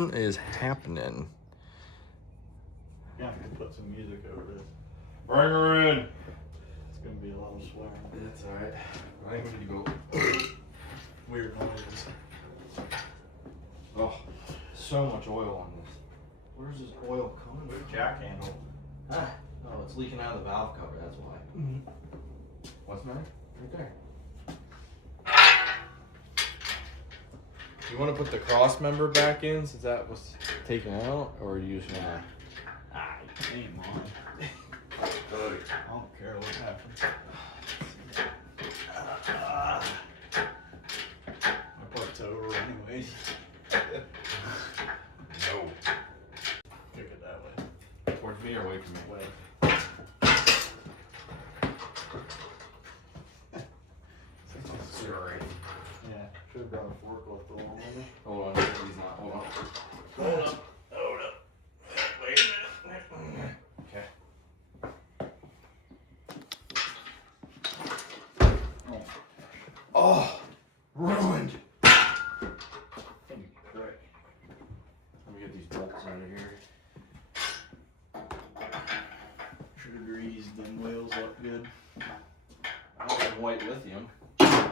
Something is happening. Yeah, I can put some music over this. Bring her in. It's gonna be a lot of swearing. That's alright. I think we need to go. Weird noises. Oh, so much oil on this. Where's this oil coming With from? jack handle. Ah, oh, it's leaking out of the valve cover, that's why. Mm-hmm. What's the matter? Right there. You want to put the cross member back in since that was taken out, or are you just gonna? Ah, you ain't mine. I don't care what happens. My part's over anyways. No. Kick it that way. Towards me or away from me? Way. Sorry. Yeah, should have brought a forklift along with me. Hold on, he's not. Hold on. Hold up. Hold up. Wait a minute. Okay. Oh, ruined. Let me get these bolts out of here. Should have greased them wheels up good. I don't have white lithium. I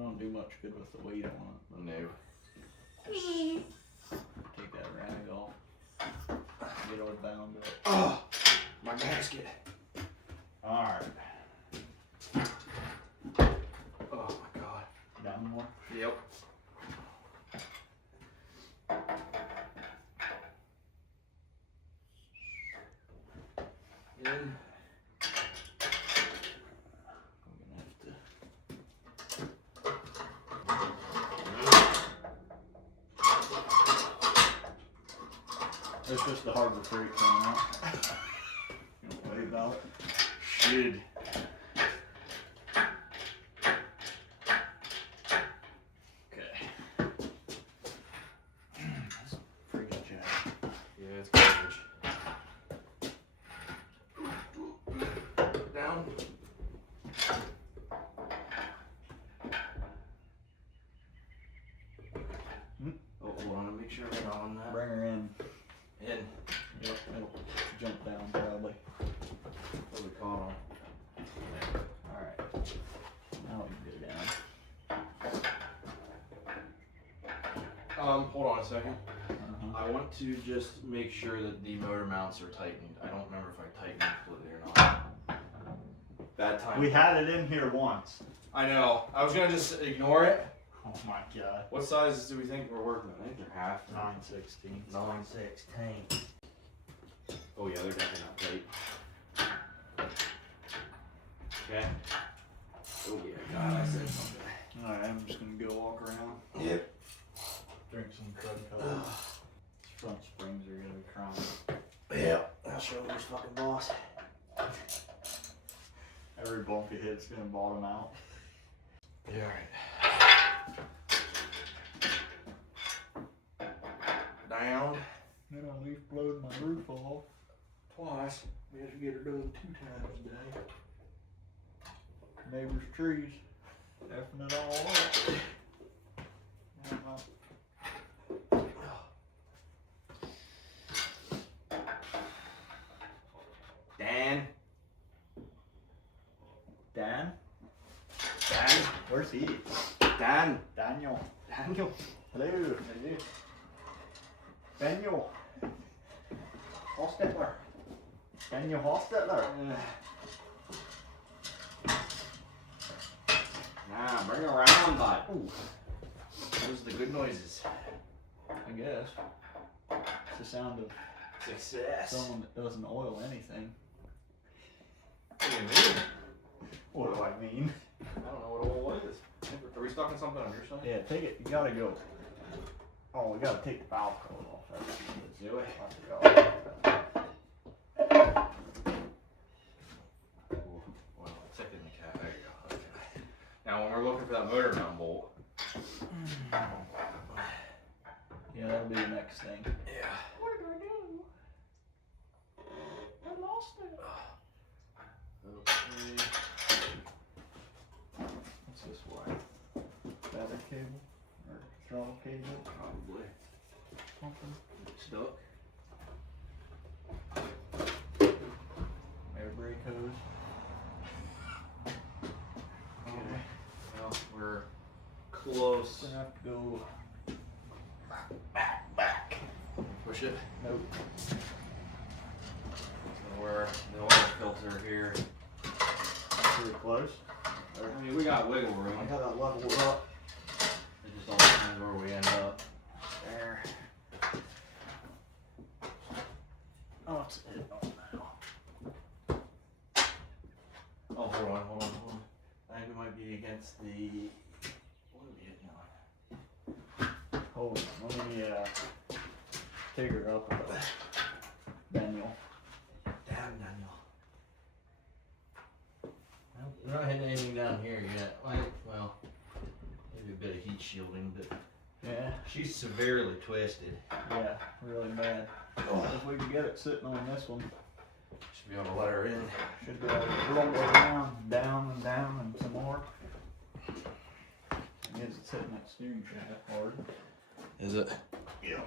don't do much good with the weight on No. it. Take that rag off. Get all bound up. Oh, my gasket. Alright. Oh my god. Down more? Yep. In. I'm gonna have to. It's just the Harbor Freight coming out. You don't worry about it. Should. Okay. That's freaking jack. Yeah, it's garbage. Down. Oh, hold on, make sure I'm not on that. Bring her in. In. Yep, it'll jump down probably. What we caught on. Alright. Now we can go down. Hold on a second. Uh-huh. I want to just make sure that the motor mounts are tightened. I don't remember if I tightened completely or not. Bad time. We had it in here once. I know. I was gonna just ignore it. Oh my god. What sizes do we think we're working on? I think they're half. 9/16. 9/16. Oh yeah, they're definitely not tight. Okay. Oh yeah, God, I said something. Alright, I'm just gonna go walk around. Yep. Drink some crud color. These front springs are gonna be crying. Yeah, I'll show who's fucking boss. Every bump you hit's gonna bottom out. Yeah, alright. Down. Then I leaf blowed my roof off. Twice. We have to get her done 2 times a day. Neighbor's trees. Effing it all up. Dan? Dan? Dan? Where's he? Dan? Daniel. Daniel? Hello. Hello. Daniel. Hostetler. Daniel Hostetler. Nah, bring her around, bud. Ooh. Those are the good noises. I guess. It's the sound of Success. someone that doesn't oil anything. What do you mean? What do I mean? I don't know what oil is. Are we stuck in something on your side? Yeah, take it. You gotta go. Oh, we gotta take the valve cover off. Let's do it. I forgot. Well, it's like in the cat. There you go. Okay. Now, when we're looking for that motor mount bolt. Yeah, that'll be the next thing. Yeah. What did I do? I lost it. Okay. What's this wire? Battery cable? Or throttle cable? Probably. something. Stuck. Air brake hose. Okay. Well, we're close. Gonna have to go Back. Push it. nope. So we're the oil filter here. Pretty close. I mean, we got wiggle room. I got that leveled up. It just all depends where we end up. There. Oh, it's it on now. Oh, hold on. I think we might be against the. What are we hitting on? Hold on, let me take her up a little. Daniel. Damn, Daniel. Well, we're not hitting anything down here yet. Well, maybe a bit of heat shielding, but Yeah. she's severely twisted. Yeah, really bad. If we can get it sitting on this one, Should be able to let her in. should be able to roll it around, down and down and some more. It's hitting that steering shaft hard. Is it? Yeah.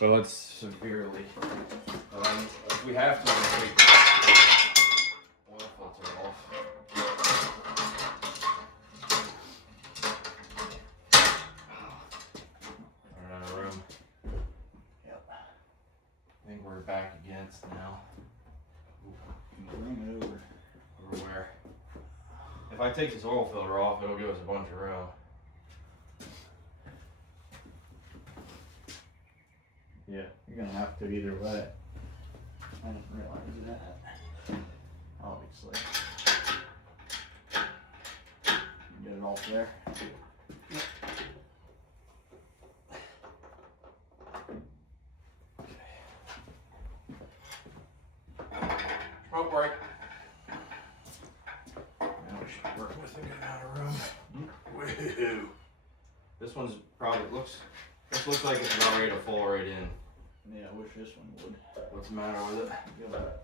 Well, it's severely. If we have to, we'll take the oil filter off. We're out of room. Yep. I think we're back against now. Bring it over. Over where? If I take this oil filter off, it'll give us a bunch of room. Yeah, you're gonna have to either way. I didn't realize that. Obviously. Get it off there. Smoke break. Now we should work with a good amount of room. Woohoo! This one's probably this looks like it's about ready to fall right in. Yeah, I wish this one would. What's the matter with it? Feel that.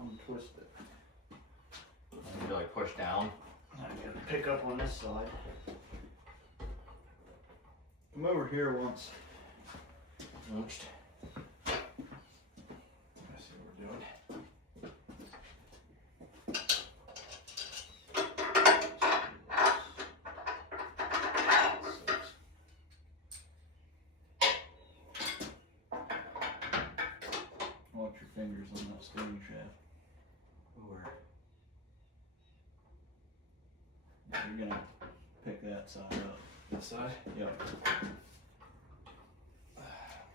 Untwist it. Maybe like push down. I gotta pick up on this side. Come over here once. Punched. Let's see what we're doing. Watch your fingers on that steering shaft. Where? You're gonna pick that side up. This side? Yep. We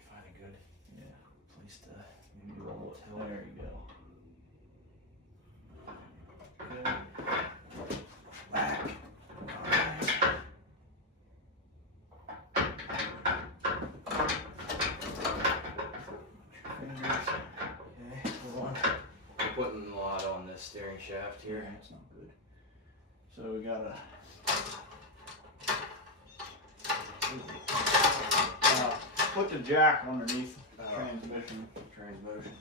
find a good Yeah. place to maybe do a little tilt. There you go. Good. Whack. Fingers. Okay, hold on. We're putting a lot on this steering shaft Here, here. that's not good. So we gotta put the jack underneath the transmission. Transmotion.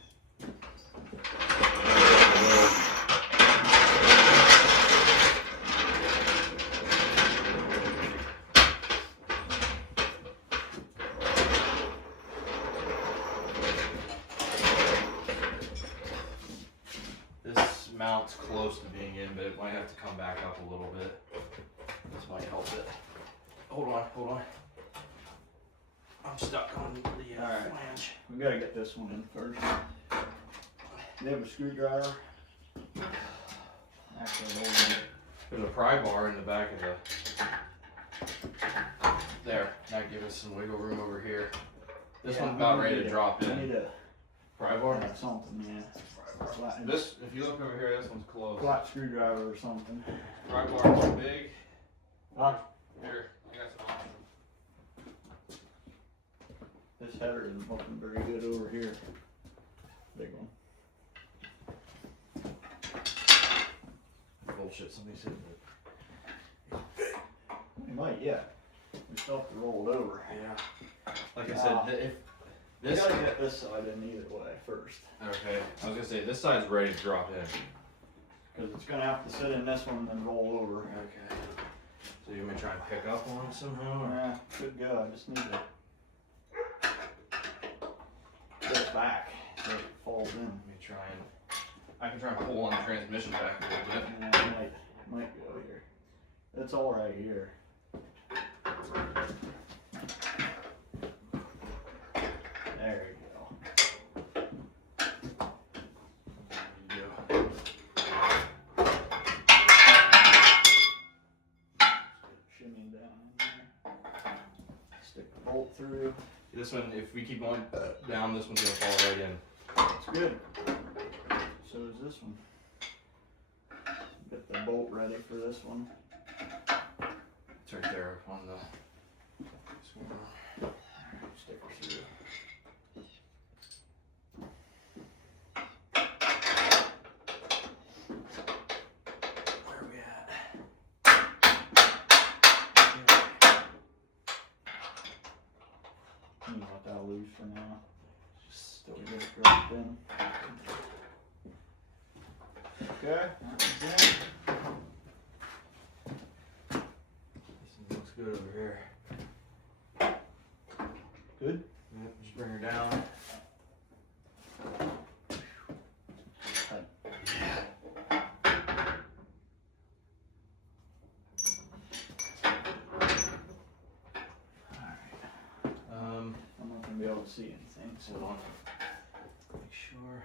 This mount's close to being in, but it might have to come back up a little bit. This might help it. Hold on. I'm stuck on the Alright. flange. We gotta get this one in first. Do you have a screwdriver? Actually, hold on. There's a pry bar in the back of the. There. That gives us some wiggle room over here. This Yeah, one's about we ready need to drop We in. need a Pry bar? something, yeah. Flat, This, if you look over here, this one's close. flat screwdriver or something. Pry bar's too big. Huh? Here, I got some options. This header isn't looking very good over here. Big one. Bullshit, somebody said that. We might, yeah. We still have to roll it over. Yeah. Like I said, if We this. gotta get this side in either way first. Okay, I was gonna say, this side's ready to drop in. Because it's gonna have to sit in this one and then roll over. Okay. So you may try and pick up on it somehow? Or? Yeah, good go. I just need to back so it falls in. Let me try and, I can try and pull on the transmission back a little bit. Yeah, it might go here. It's all right here. There you go. There you go. Shimmying down in there. Stick the bolt through. This one, if we keep going down, this one's gonna fall right in. It's good. So is this one. Get the bolt ready for this one. It's right there on the Stick her through. Where are we at? You can let that loose for now. Just still get it dropped in. Okay, that's it. This looks good over here. Good? Yep, just bring her down. Tight. I'm not gonna be able to see anything, so Hold on. Make sure.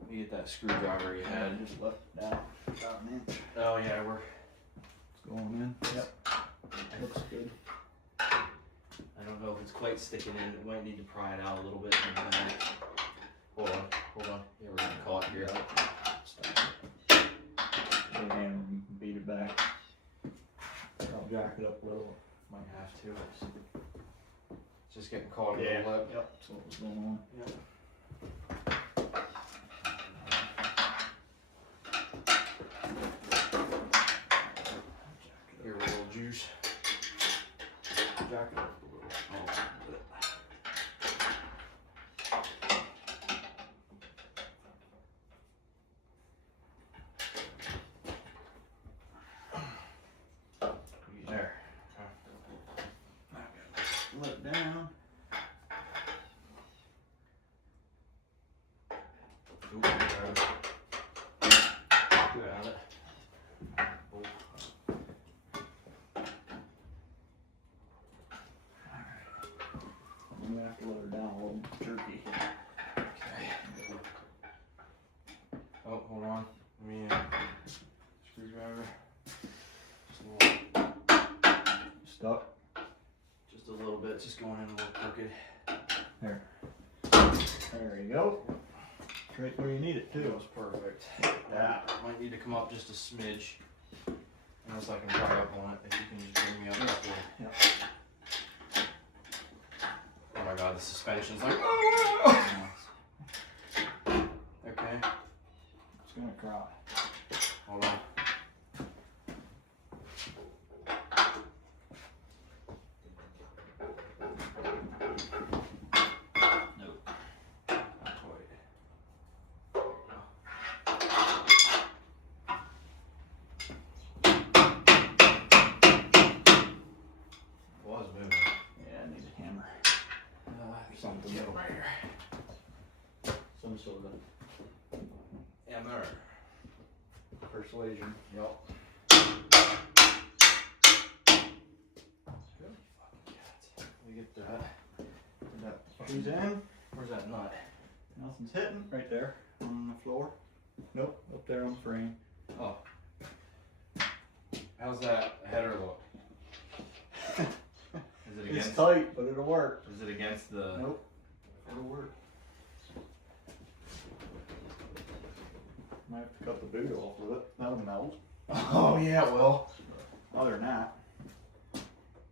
Let me get that screwdriver you I had. just left it down about an inch. Oh yeah, we're. It's going in. Yep. Looks good. I don't know if it's quite sticking in. It might need to pry it out a little bit in the back. Hold on, hold on. Yeah, we're getting caught here. Stop it. Go ahead and beat it back. I'll jack it up a little. Might have to. It's just getting caught in Yeah. the lip. Yep. That's what was going on. Yep. Here, a little juice. Jack it up a little. Oh, a little bit. There. Let it down. Ooh, grab it. Grab it. Oh. I'm gonna have to let her down a little jerky. Okay. Oh, hold on. Let me screwdriver. Just a little, Stuck. just a little bit. Just going in a little crooked. There. There you go. Right where you need it That too. was perfect. Yeah. Might need to come up just a smidge. Unless I can pry up on it. If you can just bring me up this way. Yep. Oh my god, the suspension's like. Oh, okay. It's gonna cry. Hold on. Nope. Not quite. Was moving. Yeah, I need a hammer. Something Get over here. Some sort of Hammer. persuasion. Yup. Really fucking cat. We get that. Where'd that She's in. Where's that nut? Nothing's hitting. Right there on the floor. Nope. Up there on the frame. Oh. How's that header look? Is it It's against? tight, but it'll work. Is it against the? Nope. It'll work. Might have to cut the boot off with it. That'll melt. Oh yeah, well. Other than that,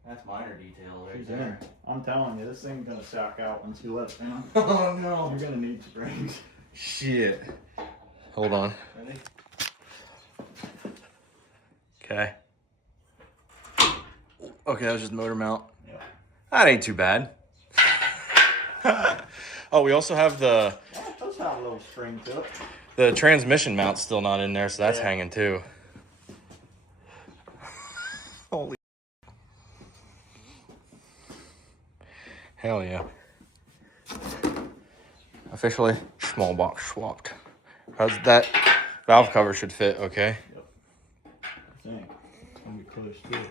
That's minor detail right she's there. in. I'm telling you, this thing's gonna sack out once you let it down. Oh no. You're gonna need springs. Shit. Hold on. Ready? Okay. Okay, that was just motor mount. Yeah. That ain't too bad. Oh, we also have Yeah, it does have a little spring to it. the transmission mount still not in there, so that's Yeah. hanging too. Holy. Hell yeah. Officially small box swapped. How's that valve cover should fit, okay? Yep. I think it's gonna be close to it.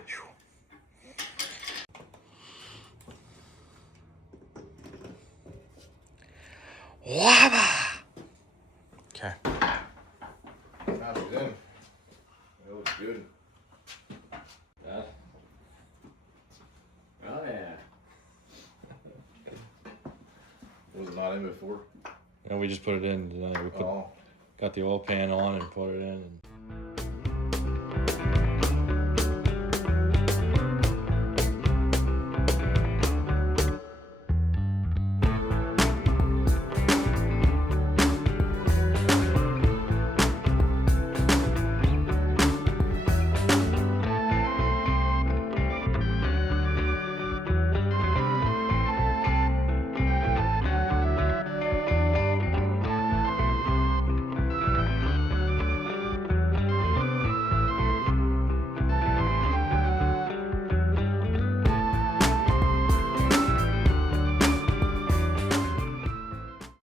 Wabba! Okay. Sounds good. It looks good. Yeah. Oh yeah. Was it not in before? And we just put it in tonight. We got the oil pan on and put it in. And